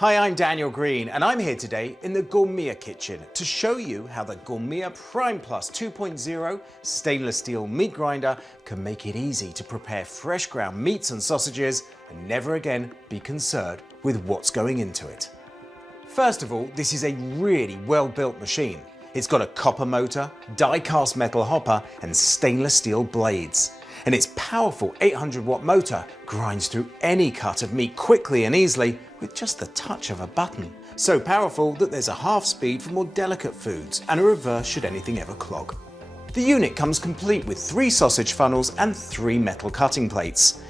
Hi, I'm Daniel Green and I'm here today in the Gourmia kitchen to show you how the Gourmia Prime PLUS 2.0 stainless steel meat grinder can make it easy to prepare fresh ground meats and sausages and never again be concerned with what's going into it. First of all, this is a really well-built machine. It's got a copper motor, die-cast metal hopper and stainless steel blades. And its powerful 800-watt motor grinds through any cut of meat quickly and easily with just the touch of a button. So powerful that there's a half speed for more delicate foods and a reverse should anything ever clog. The unit comes complete with 3 sausage funnels and 3 metal cutting plates.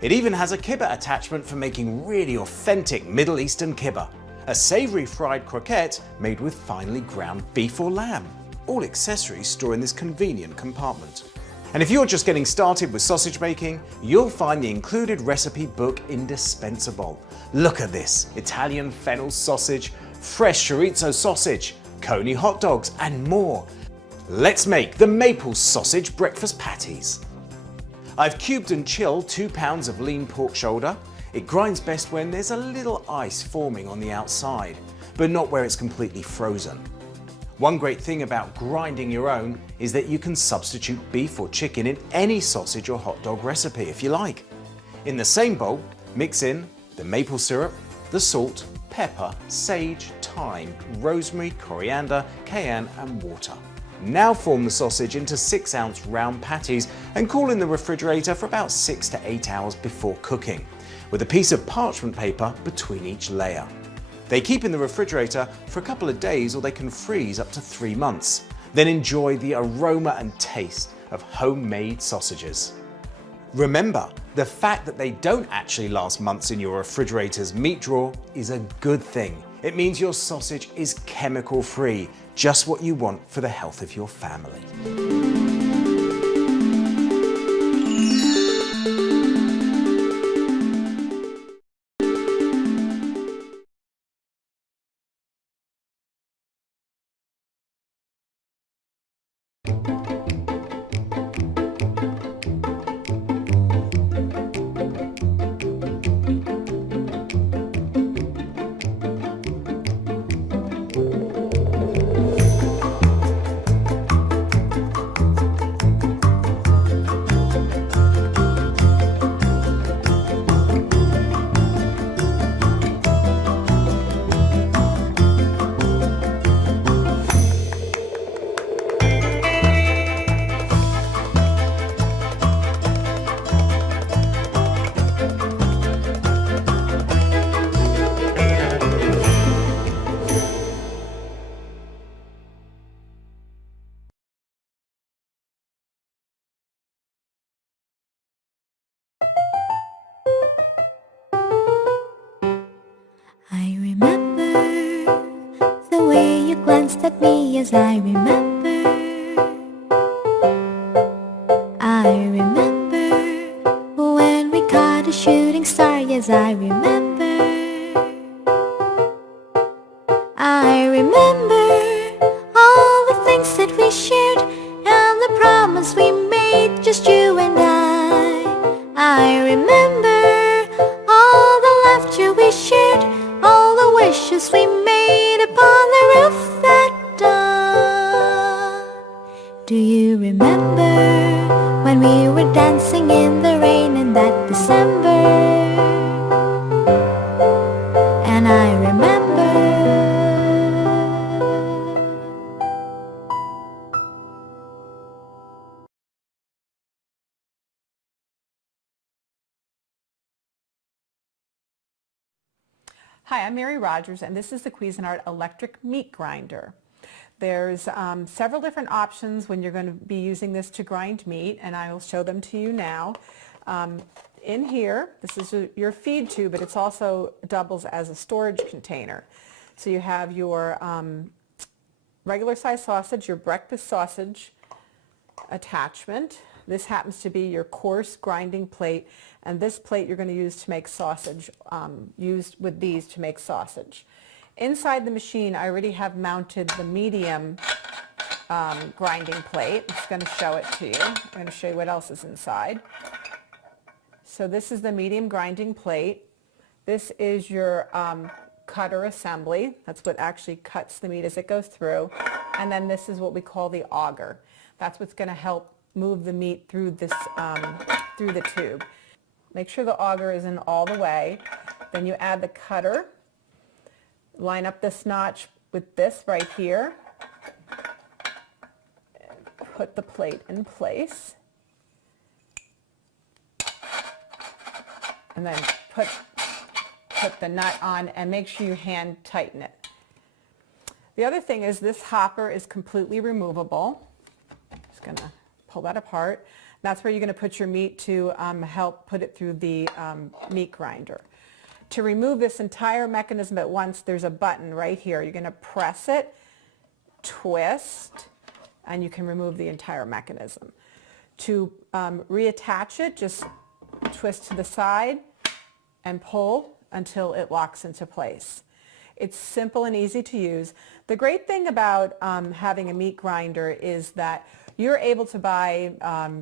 It even has a kibba attachment for making really authentic Middle Eastern kibba, a savoury fried croquette made with finely ground beef or lamb. All accessories store in this convenient compartment. And if you're just getting started with sausage making, you'll find the included recipe book indispensable. Look at this: Italian fennel sausage, fresh chorizo sausage, coney hot dogs, and more. Let's make the maple sausage breakfast patties. I've cubed and chilled 2 pounds of lean pork shoulder. It grinds best when there's a little ice forming on the outside, but not where it's completely frozen. One great thing about grinding your own is that you can substitute beef or chicken in any sausage or hot dog recipe if you like. In the same bowl, mix in the maple syrup, the salt, pepper, sage, thyme, rosemary, coriander, cayenne and water. Now form the sausage into 6-ounce round patties and cool in the refrigerator for about 6 to 8 hours before cooking, with a piece of parchment paper between each layer. They keep in the refrigerator for a couple of days or they can freeze up to 3 months. Then enjoy the aroma and taste of homemade sausages. Remember, the fact that they don't actually last months in your refrigerator's meat drawer is a good thing. It means your sausage is chemical free, just what you want for the health of your family. I remember the way you glanced at me as I remember. I remember when we caught a shooting star, yes I remember. I remember all the things that we shared and the promise we made, just you and I remember all the laughter we shared, all the wishes we made upon the roof that dawn. Do you remember when we were dancing in the rain in that December? And I remember Hi, I'm Mary Rogers and this is the Cuisinart electric meat grinder. There's several different options when you're going to be using this to grind meat, and I will show them to you now. In here, this is your feed tube, but it's also doubles as a storage container. So you have your regular size sausage, your breakfast sausage attachment. This happens to be your coarse grinding plate, and this plate you're going to use to make sausage, used with these to make sausage. Inside the machine, I already have mounted the medium grinding plate. I'm just going to show it to you. I'm going to show you what else is inside. So this is the medium grinding plate. This is your cutter assembly. That's what actually cuts the meat as it goes through. And then this is what we call the auger. That's what's going to help move the meat through this through the tube. Make sure the auger is in all the way. Then you add the cutter. Line up this notch with this right here. Put the plate in place. And then put the nut on and make sure you hand tighten it. The other thing is this hopper is completely removable. Just going to pull that apart. That's where you're going to put your meat to help put it through the meat grinder. To remove this entire mechanism at once, there's a button right here. You're going to press it, twist, and you can remove the entire mechanism. To reattach it, just twist to the side and pull until it locks into place. It's simple and easy to use. The great thing about having a meat grinder is that you're able to buy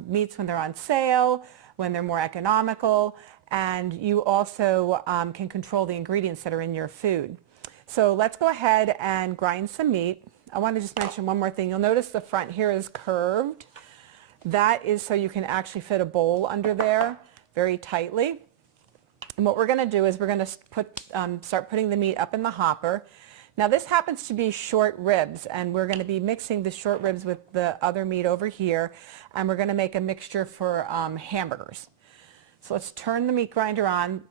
meats when they're on sale, when they're more economical, and you also can control the ingredients that are in your food. So let's go ahead and grind some meat. I want to just mention one more thing. You'll notice the front here is curved. That is so you can actually fit a bowl under there very tightly. And what we're going to do is we're going to start putting the meat up in the hopper. Now this happens to be short ribs, and we're going to be mixing the short ribs with the other meat over here, and we're going to make a mixture for hamburgers. So let's turn the meat grinder on.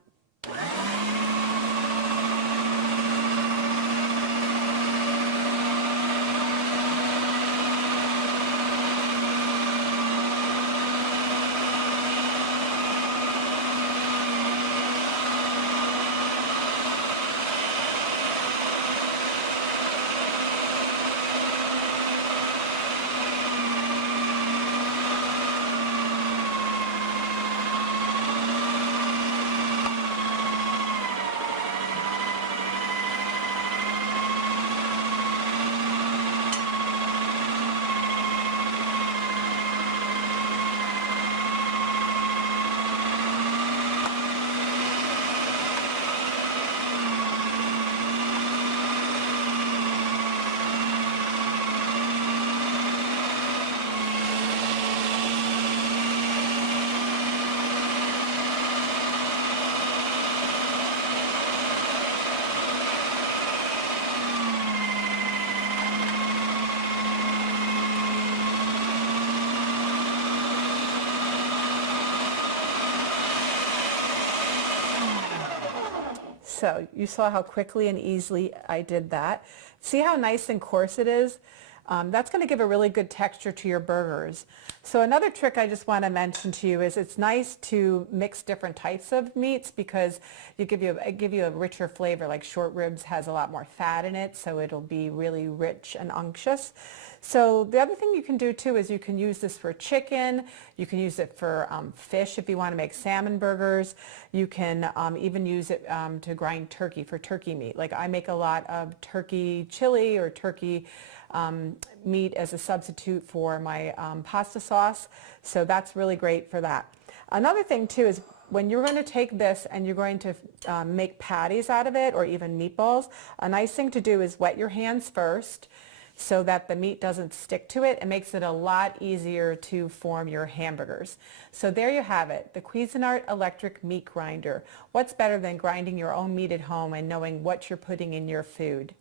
So you saw how quickly and easily I did that. See how nice and coarse it is? That's going to give a really good texture to your burgers. So another trick I just want to mention to you is it's nice to mix different types of meats because it give you a richer flavor. Like short ribs has a lot more fat in it, so it'll be really rich and unctuous. So the other thing you can do too is you can use this for chicken. You can use it for fish if you want to make salmon burgers. You can even use it to grind turkey for turkey meat. Like I make a lot of turkey chili or turkey meat as a substitute for my pasta sauce. So that's really great for that. Another thing too is when you're going to take this and you're going to make patties out of it or even meatballs, a nice thing to do is wet your hands first so that the meat doesn't stick to it. It makes it a lot easier to form your hamburgers. So there you have it, the Cuisinart electric meat grinder. What's better than grinding your own meat at home and knowing what you're putting in your food?